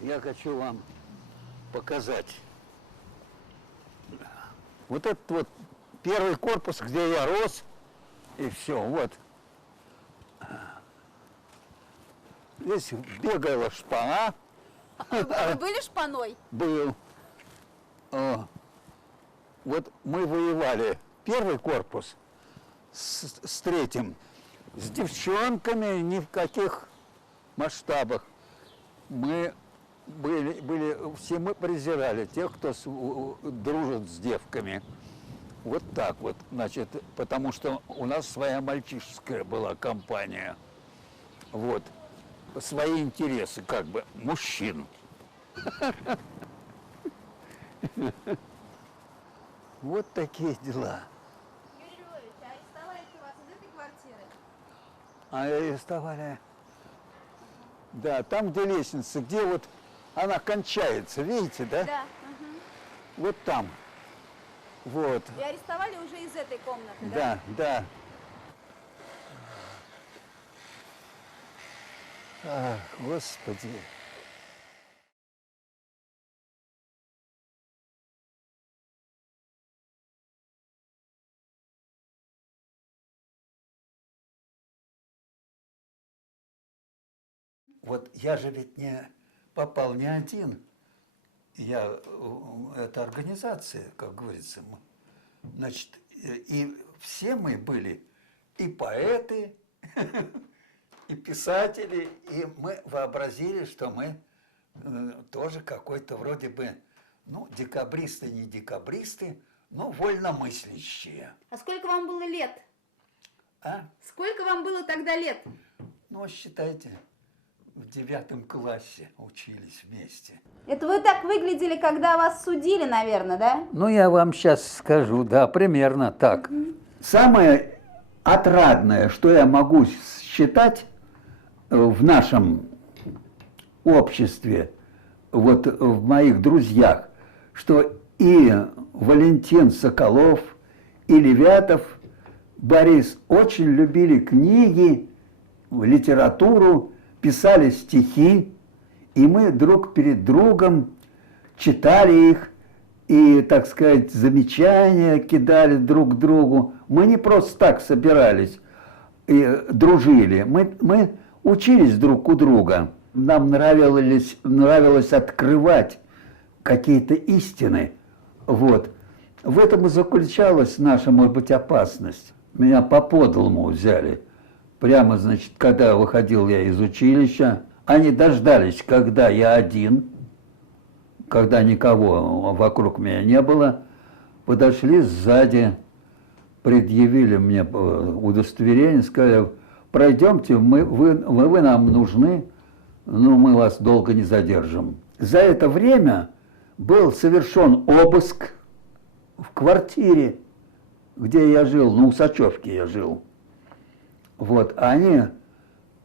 Я хочу вам показать. Вот этот вот первый корпус, где я рос, и все, вот. Здесь бегала шпана. Вы были шпаной? Был. Вот мы воевали первый корпус с третьим, с девчонками ни в каких масштабах. Мы все мы презирали тех, кто дружит с девками. Вот так вот, значит, потому что у нас своя мальчишеская была компания. Вот. Свои интересы, как бы, мужчин. Вот такие дела. Юрий Львович, а арестовали вас из этой квартиры? А арестовали. Да, там, где лестница, где вот она кончается, видите, да? Да. Вот там. Вот. И арестовали уже из этой комнаты, да? Да, да. Ах, Господи. Вот я же ведь не попал не один. Это организация, как говорится. Значит, и все мы были и поэты, и писатели, и мы вообразили, что мы тоже какой-то вроде бы, ну, декабристы, не декабристы, но вольномыслящие. А сколько вам было лет? А? Сколько вам было тогда лет? Ну, считайте, в 9 классе учились вместе. Это вы так выглядели, когда вас судили, наверное, да? Ну, я вам сейчас скажу, да, примерно так. Самое отрадное, что я могу считать в нашем обществе, вот в моих друзьях, что и Валентин Соколов, и Левятов, Борис очень любили книги, литературу, писали стихи, и мы друг перед другом читали их и, так сказать, замечания кидали друг другу. Мы не просто так собирались и дружили, мы учились друг у друга. Нам нравилось открывать какие-то истины. Вот. В этом и заключалась наша, может быть, опасность. Меня по подлому взяли. Прямо, значит, когда выходил я из училища, они дождались, когда я один, когда никого вокруг меня не было, подошли сзади, предъявили мне удостоверение, сказали: пройдемте, вы нам нужны, но мы вас долго не задержим. За это время был совершен обыск в квартире, где я жил, на Усачевке я жил. Вот, они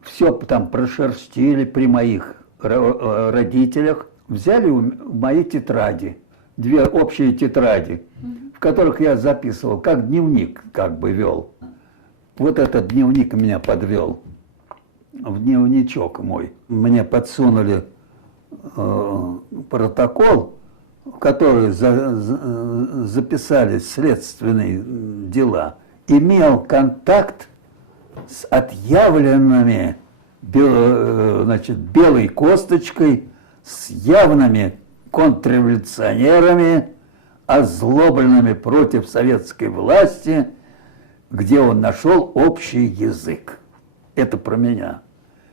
все там прошерстили при моих родителях, взяли мои тетради, 2 общие тетради, в которых я записывал, как дневник как бы вел. Вот этот дневник меня подвел, в дневничок мой. Мне подсунули протокол, в который записали следственные дела. Имел контакт с отъявленными, значит, белой косточкой, с явными контрреволюционерами, озлобленными против советской власти, где он нашел общий язык. Это про меня.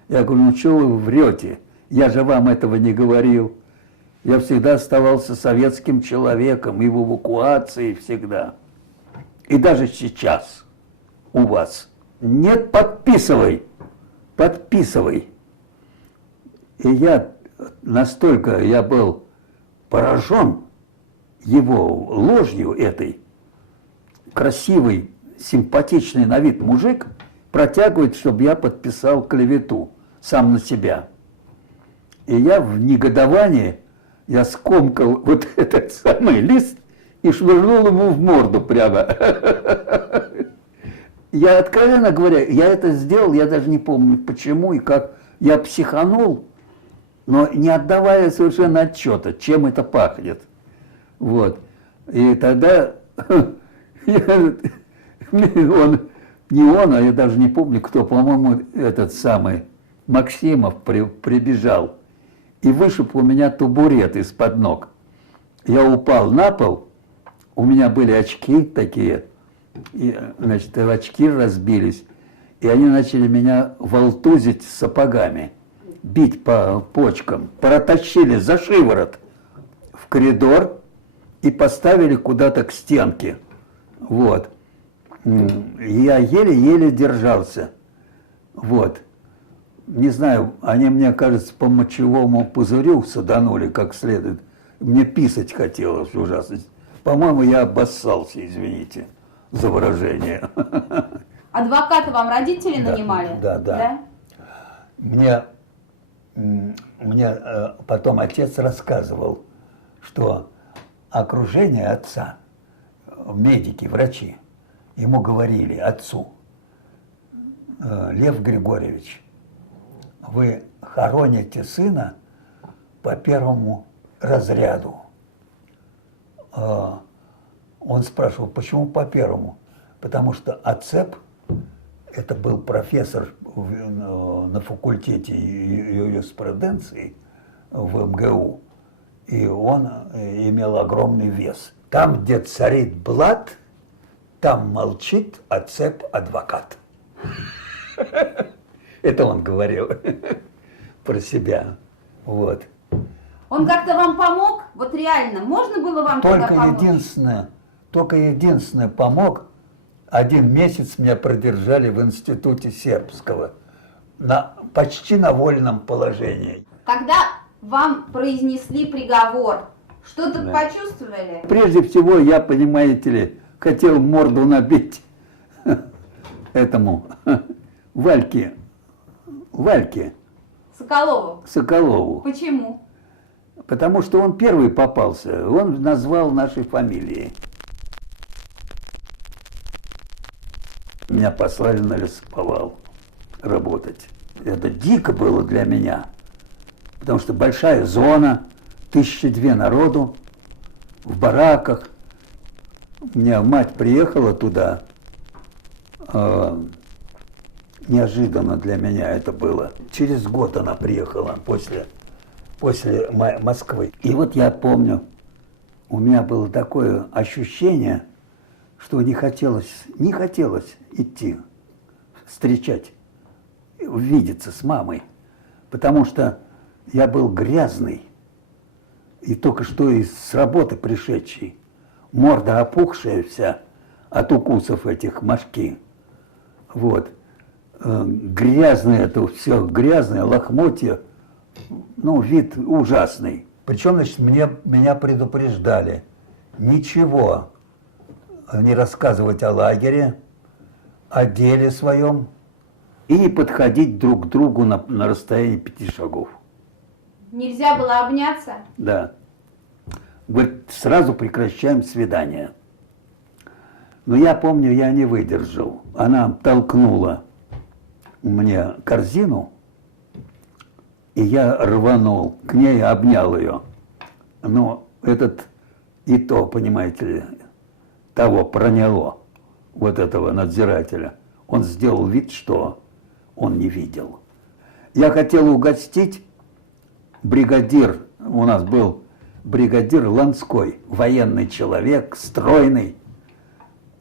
Я говорю: ну что вы врете? Я же вам этого не говорил. Я всегда оставался советским человеком, и в эвакуации всегда. И даже сейчас у вас. Нет, подписывай, подписывай. И я настолько был поражен его ложью этой. Красивый, симпатичный на вид мужик протягивает, чтобы я подписал клевету сам на себя. И я в негодовании, я скомкал вот этот самый лист и швырнул ему в морду прямо. Я, откровенно говоря, я это сделал, я даже не помню почему и как. Я психанул, но не отдавая совершенно отчета, чем это пахнет. Вот. И тогда не он, а я даже не помню, кто, по-моему, этот самый Максимов прибежал и вышиб у меня табурет из-под ног. Я упал на пол, у меня были очки такие, и, значит, очки разбились, и они начали меня волтузить сапогами, бить по почкам, протащили за шиворот в коридор и поставили куда-то к стенке. Вот. Я еле-еле держался. Вот. Не знаю, они, мне кажется, по мочевому пузырю саданули как следует. Мне писать хотелось ужасно. По-моему, я обоссался, извините за выражение. Адвоката вам родители нанимали? Да. Мне потом отец рассказывал, что окружение отца, медики, врачи, ему говорили, отцу: Лев Григорьевич, вы хороните сына по первому разряду. Он спрашивал, почему по первому? Потому что Ацеп, это был профессор на факультете юриспруденции в МГУ, и он имел огромный вес. Там, где царит блат, там молчит Ацеп адвокат. Это он говорил про себя. Вот. Он как-то вам помог? Вот реально, можно было вам тогда помочь? Только единственное помог. 1 месяц меня продержали в институте сербского, почти на вольном положении. Когда вам произнесли приговор, что-то почувствовали? Прежде всего, я, понимаете ли, хотел морду набить этому Вальке. Соколову. Почему? Потому что он первый попался, он назвал наши фамилии. Меня послали на лесоповал работать. Это дико было для меня, потому что большая зона, 1002 народу, в бараках. У меня мать приехала туда, неожиданно для меня это было. Через год она приехала после Москвы. И вот я помню, у меня было такое ощущение, что не хотелось идти встречать, видеться с мамой, потому что я был грязный и только что с работы пришедший, морда опухшая вся от укусов этих мошки. Вот. Грязное это все, грязное, лохмотья, вид ужасный. Причем, значит, меня предупреждали ничего не рассказывать о лагере, о деле своем и не подходить друг к другу на расстоянии 5 шагов. Нельзя было обняться? Да. Говорит, сразу прекращаем свидание. Но я помню, я не выдержал. Она толкнула мне корзину, и я рванул к ней, обнял ее. Но и то, понимаете ли, того проняло, вот этого надзирателя. Он сделал вид, что он не видел. Я хотел угостить бригадир, у нас был бригадир Ланской, военный человек, стройный.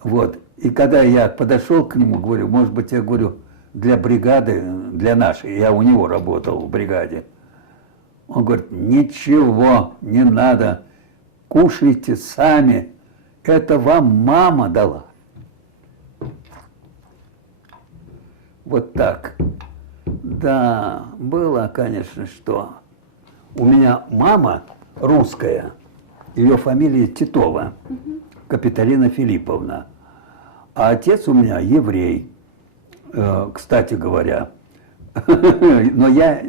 Вот. И когда я подошел к нему, говорю, может быть, я говорю, для бригады, для нашей, я у него работал в бригаде. Он говорит, ничего не надо, кушайте сами, это вам мама дала. Вот так. Да, было, конечно, что. У меня мама русская, ее фамилия Титова, Капитолина Филипповна. А отец у меня еврей, кстати говоря. Но я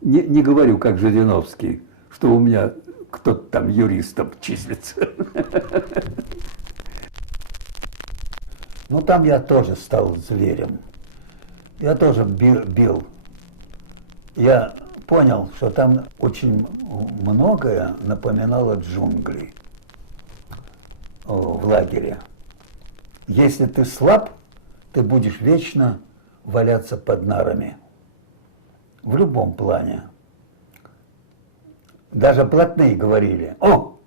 не говорю, как Жириновский, что у меня кто-то там юристом числится. Ну, там я тоже стал зверем. Я тоже бил. Я понял, что там очень многое напоминало джунгли в лагере. Если ты слаб, ты будешь вечно валяться под нарами. В любом плане. Даже блатные говорили: о,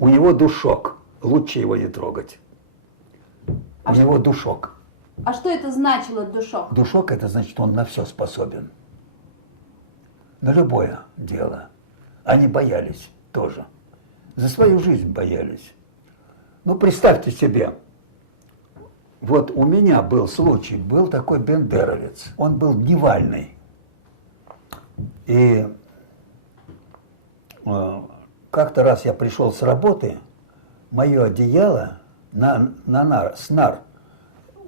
у него душок, лучше его не трогать. У него душок. А что это значило, душок? Душок — это значит, он на все способен. На любое дело. Они боялись тоже. За свою жизнь боялись. Ну, представьте себе, вот у меня был случай, был такой бендеровец. Он был дневальный. И как-то раз я пришел с работы, мое одеяло с нар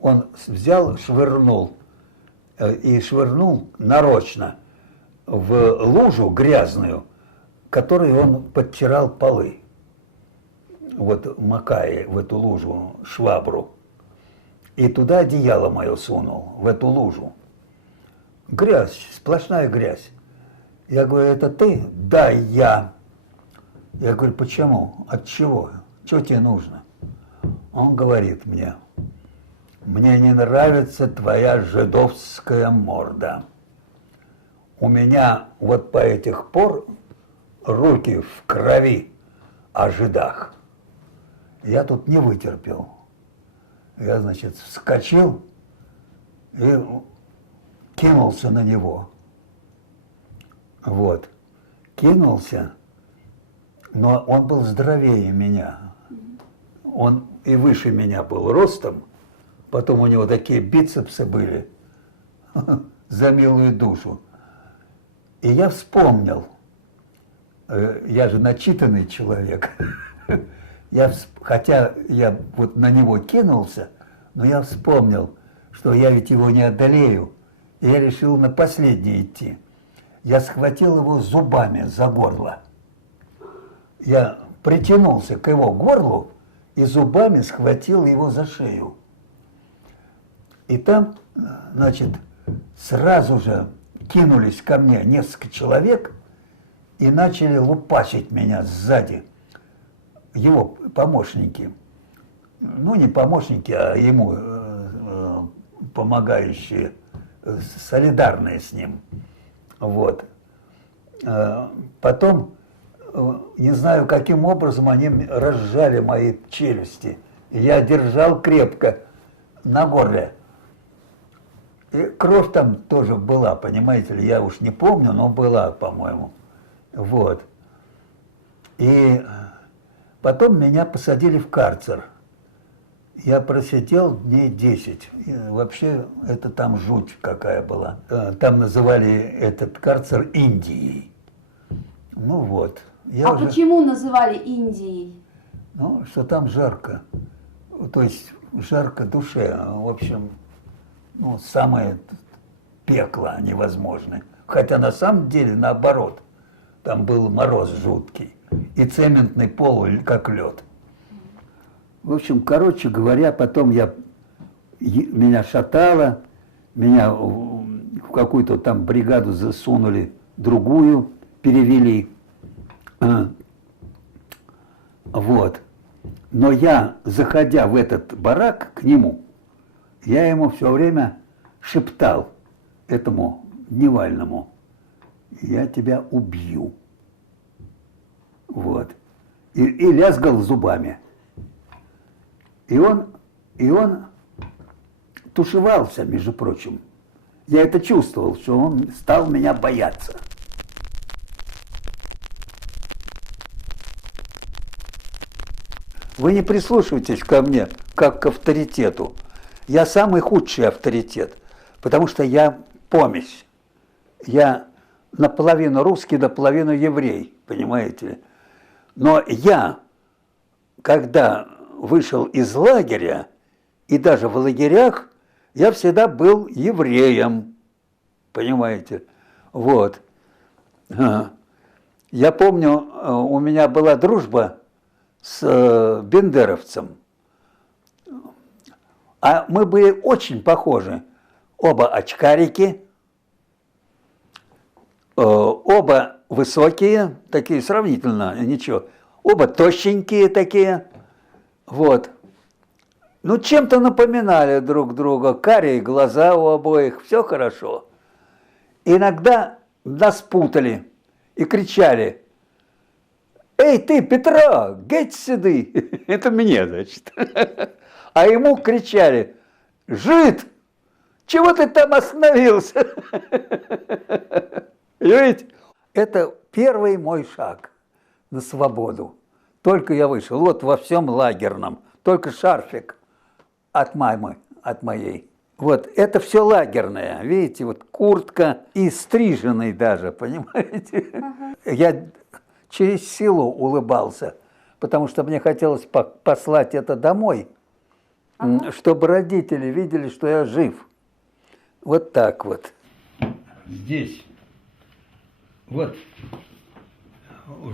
он взял, швырнул, и швырнул нарочно в лужу грязную, которой он подтирал полы. Вот макая в эту лужу швабру. И туда одеяло мое сунул, в эту лужу. Грязь, сплошная грязь. Я говорю: это ты? Да, я. Я говорю: почему? От чего? Что тебе нужно? Он говорит мне: мне не нравится твоя жидовская морда. У меня вот по этих пор руки в крови о жидах. Я тут не вытерпел. Я, значит, вскочил и кинулся на него. Вот. Кинулся, но он был здоровее меня. Он и выше меня был ростом. Потом у него такие бицепсы были, за милую душу. И я вспомнил, я же начитанный человек, хотя я вот на него кинулся, но я вспомнил, что я ведь его не одолею, и я решил на последний идти. Я схватил его зубами за горло. Я притянулся к его горлу и зубами схватил его за шею. И там, значит, сразу же кинулись ко мне несколько человек и начали лупасить меня сзади. Его помощники, ну не помощники, а ему помогающие, солидарные с ним. Вот. Потом, не знаю, каким образом они разжали мои челюсти. Я держал крепко на горле. И кровь там тоже была, понимаете ли, я уж не помню, но была, по-моему. Вот. И потом меня посадили в карцер. Я просидел дней 10. И вообще, это там жуть какая была. Там называли этот карцер Индией. Ну вот. Почему называли Индией? Ну, что там жарко. То есть жарко душе. В общем, ну, самое пекло невозможное. Хотя на самом деле наоборот. Там был мороз жуткий. И цементный пол как лед. В общем, короче говоря, потом меня шатало, меня в какую-то там бригаду засунули, другую перевели. Вот. Но я, заходя в этот барак к нему, я ему все время шептал, этому дневальному: я тебя убью. Вот. И лязгал зубами. И он тушевался, между прочим. Я это чувствовал, что он стал меня бояться. Вы не прислушивайтесь ко мне, как к авторитету. Я самый худший авторитет, потому что я помесь. Я наполовину русский, наполовину еврей, понимаете ли. Но я, когда вышел из лагеря, и даже в лагерях, я всегда был евреем, понимаете. Вот. Я помню, у меня была дружба с бендеровцем. А мы были очень похожи. Оба очкарики, Оба высокие, такие сравнительно, ничего. Оба тощенькие такие. Вот. Ну, чем-то напоминали друг друга. Карие глаза у обоих, все хорошо. Иногда нас путали и кричали: «Эй, ты, Петро, геть сюды!» Это мне, значит. А ему кричали: «Жид, чего ты там остановился?» Видите? Это первый мой шаг на свободу. Только я вышел, вот во всем лагерном, только шарфик от мамы, от моей. Вот, это все лагерное, видите, вот куртка и стриженный даже, понимаете? Я через силу улыбался, потому что мне хотелось послать это домой, чтобы родители видели, что я жив. Вот так вот. Здесь, вот,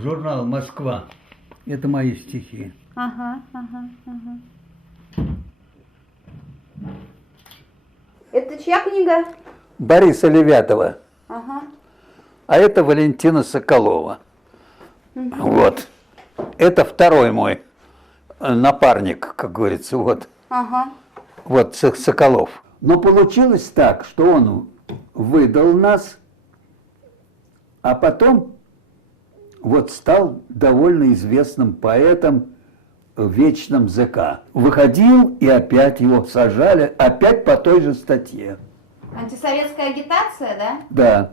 журнал «Москва». Это мои стихи. Это чья книга? Бориса Левятова. А это Валентина Соколова. Вот. Это второй мой напарник, как говорится, вот. Вот Соколов. Но получилось так, что он выдал нас, а потом вот стал довольно известным поэтом в Вечном ЗК. Выходил, и опять его сажали, опять по той же статье. Антисоветская агитация, да? Да.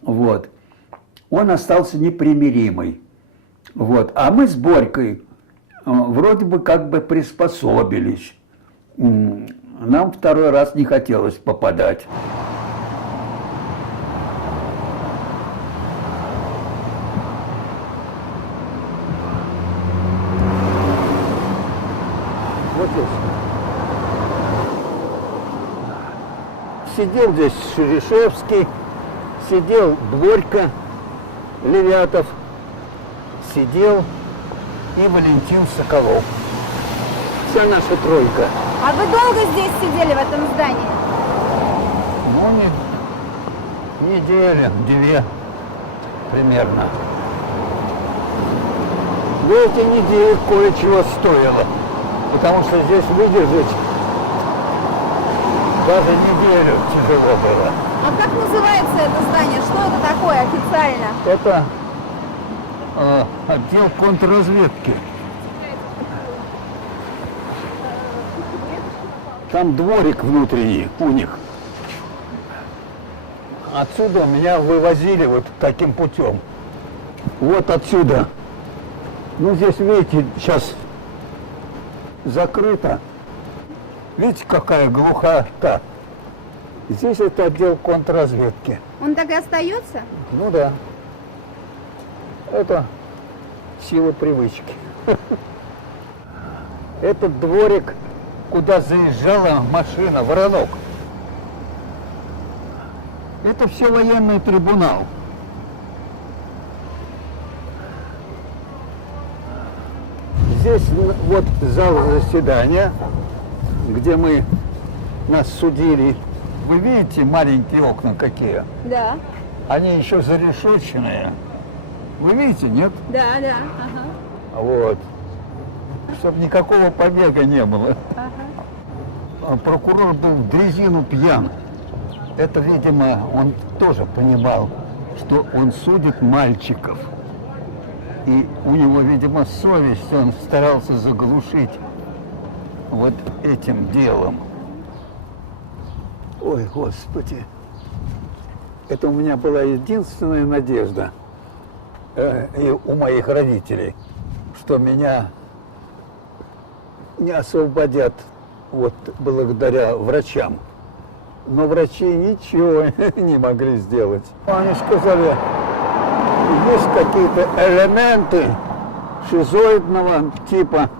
Вот. Он остался непримиримый. Вот. А мы с Борькой вроде бы как бы приспособились. Нам второй раз не хотелось попадать. Вот здесь. Сидел здесь Шерешевский, сидел Борька Левятов, сидел и Валентин Соколов. Вся наша тройка. А вы долго здесь сидели в этом здании? Ну, недели, две примерно. Но эти недели кое-чего стоило, потому что здесь выдержать даже неделю тяжело было. А как называется это здание? Что это такое официально? Это отдел контрразведки. Там дворик внутренний у них. Отсюда меня вывозили вот таким путем. Вот отсюда. Ну, здесь, видите, сейчас закрыто. Видите, какая глухота. Здесь это отдел контрразведки. Он так и остается? Ну да. Это сила привычки. Этот дворик, куда заезжала машина, Воронок. Это все военный трибунал. Здесь вот зал заседания, где нас судили. Вы видите маленькие окна какие? Да. Они еще зарешетченные. Вы видите, нет? Да. Вот. Чтобы никакого побега не было. Прокурор был в дрезину пьян. Это, видимо, он тоже понимал, что он судит мальчиков. И у него, видимо, совесть, он старался заглушить вот этим делом. Ой, Господи. Это у меня была единственная надежда и у моих родителей, что меня не освободят вот благодаря врачам. Но врачи ничего не могли сделать. Они сказали, есть какие-то элементы шизоидного типа.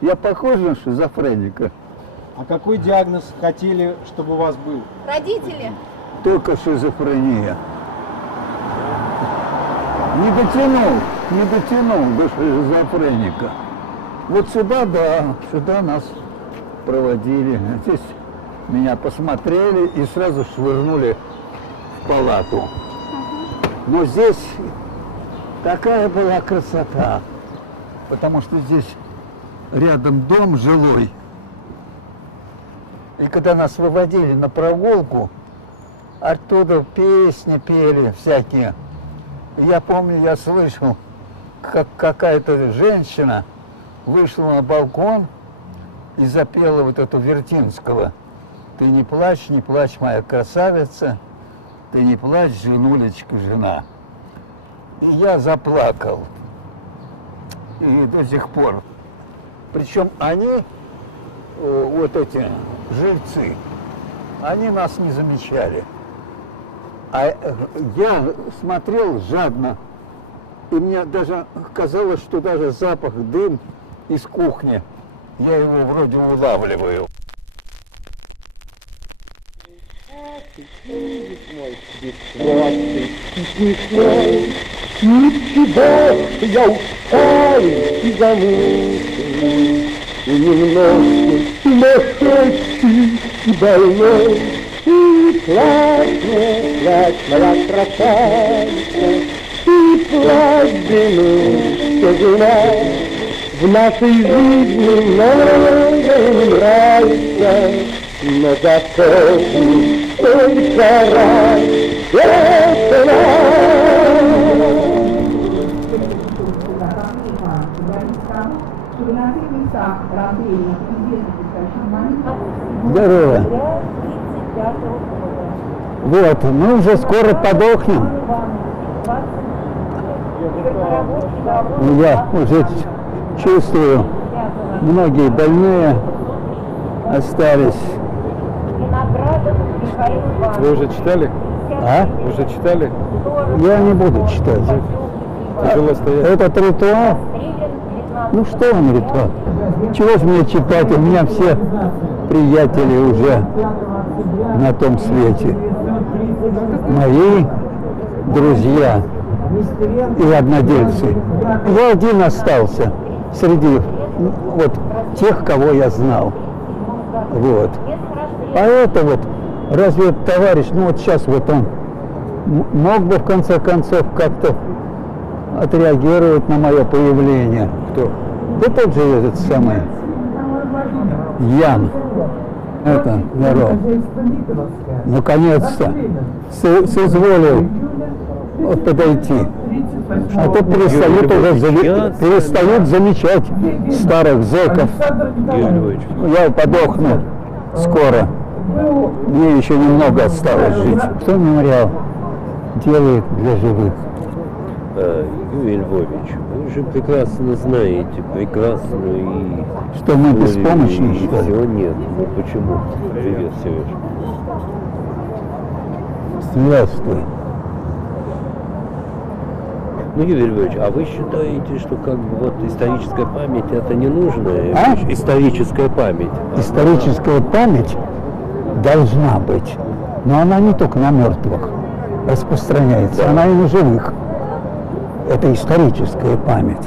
Я похож на шизофреника? А какой диагноз хотели, чтобы у вас был? Родители? Только шизофрения. Не дотянул до шизофреника. Вот сюда, да, сюда нас проводили. Здесь меня посмотрели и сразу швырнули в палату. Но здесь такая была красота, потому что здесь рядом дом жилой. И когда нас выводили на прогулку, оттуда песни пели всякие. Я помню, я слышал, как какая-то женщина вышла на балкон и запела вот эту Вертинского. «Ты не плачь, моя красавица, ты не плачь, женулечка, жена». И я заплакал. И до сих пор. Причем они, вот эти жильцы, они нас не замечали. А я смотрел жадно, и мне даже казалось, что даже запах, дым из кухни, я его вроде улавливаю. Ничего, я усталый и замученный, и немножко сумасшедший и больной. И плачь, моя красавица, и плачь, длинная жена. В нашей жизни многое не нравится, но зато только рай, это Здорово. Вот, мы уже скоро подохнем. Я уже чувствую, многие больные остались. Вы уже читали? А? Уже читали? Я не буду читать. Тяжело стоять. Этот ритуал, ну что он ритуал? Чего же мне читать? У меня все приятели уже на том свете. Мои друзья и однодельцы. Я один остался среди вот тех, кого я знал. Вот. А это вот, разве этот товарищ, ну вот сейчас вот он мог бы в конце концов как-то отреагировать на мое появление? Кто? Да тот же этот самый Ян. Это народ. Наконец-то соизволил подойти. А тут перестают замечать старых зэков. Я подохну скоро. Мне еще немного осталось жить. Кто мемориал делает для живых? Юрий Львович, вы же прекрасно знаете, прекрасную и... Что мы беспомощны, и что ли? всего нет. Ну почему? Привет, Сереж. Здравствуй. Ну, Юрий Львович, а вы считаете, что как бы вот историческая память это не нужная? А? Историческая память. Историческая память должна быть, но она не только на мертвых распространяется, она и на живых. Это историческая память.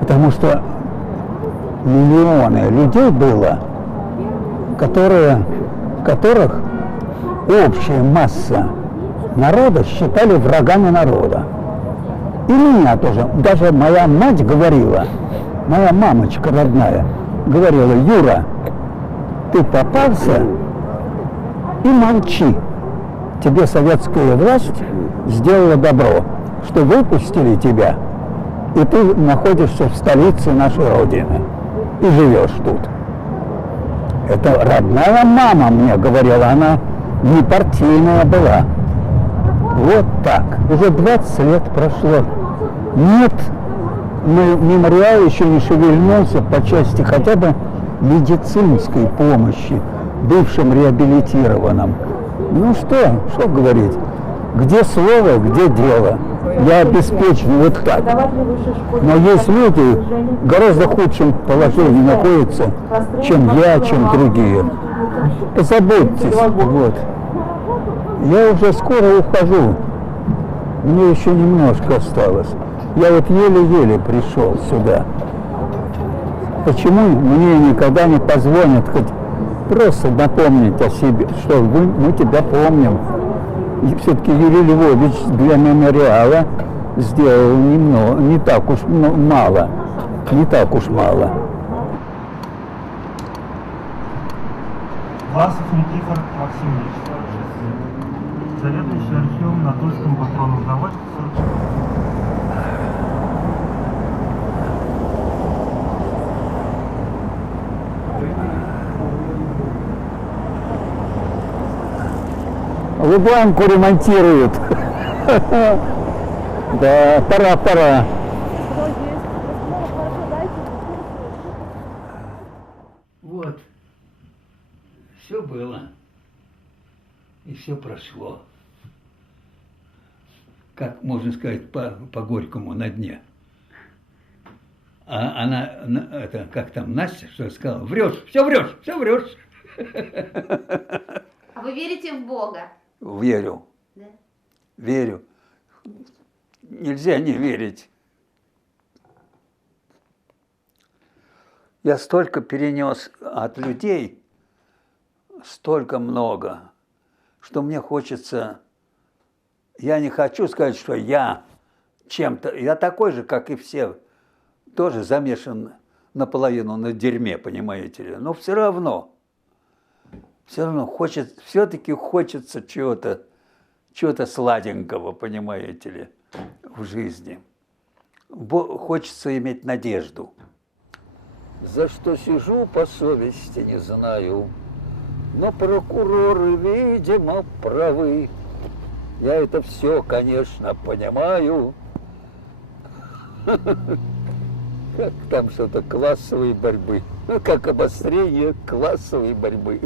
Потому что миллионы людей было, которых общая масса народа считали врагами народа. И меня тоже. Даже моя мать говорила, моя мамочка родная, говорила: Юра, ты попался и молчи. Тебе советская власть сделала добро, что выпустили тебя, и ты находишься в столице нашей Родины и живешь тут. Это родная мама мне говорила, она не партийная была. Вот так. Уже 20 лет прошло. Нет, мемориал еще не шевельнулся по части хотя бы медицинской помощи бывшим реабилитированным. Ну что говорить? Где слово, где дело? Я обеспечен вот так. Но есть люди в гораздо худшем положении находятся, чем я, чем другие. Позаботьтесь. Вот. Я уже скоро ухожу. Мне еще немножко осталось. Я вот еле-еле пришел сюда. Почему мне никогда не позвонят хоть просто напомнить о себе, что мы тебя помним. И все-таки Юрий Львович для мемориала сделал немного, не так уж мало. Не так уж мало. Власов Никифор Максимович, заведующий архивом на Тульском патронном заводе. Лубянку ремонтируют. Да, пора. Вот. Все было. И все прошло. Как можно сказать по-горькому, на дне. А она, это, как там, Настя, что сказала? Врешь, все врешь. А вы верите в Бога? Верю. Да. Верю. Нельзя не верить. Я столько перенес от людей, столько много, что мне хочется... Я не хочу сказать, что я чем-то... Я такой же, как и все, тоже замешан наполовину на дерьме, понимаете ли. Но все равно все-таки хочется чего-то сладенького, понимаете ли, в жизни. Хочется иметь надежду. За что сижу, по совести не знаю, но прокуроры, видимо, правы. Я это все, конечно, понимаю. Как там что-то классовой борьбы, как обострение классовой борьбы.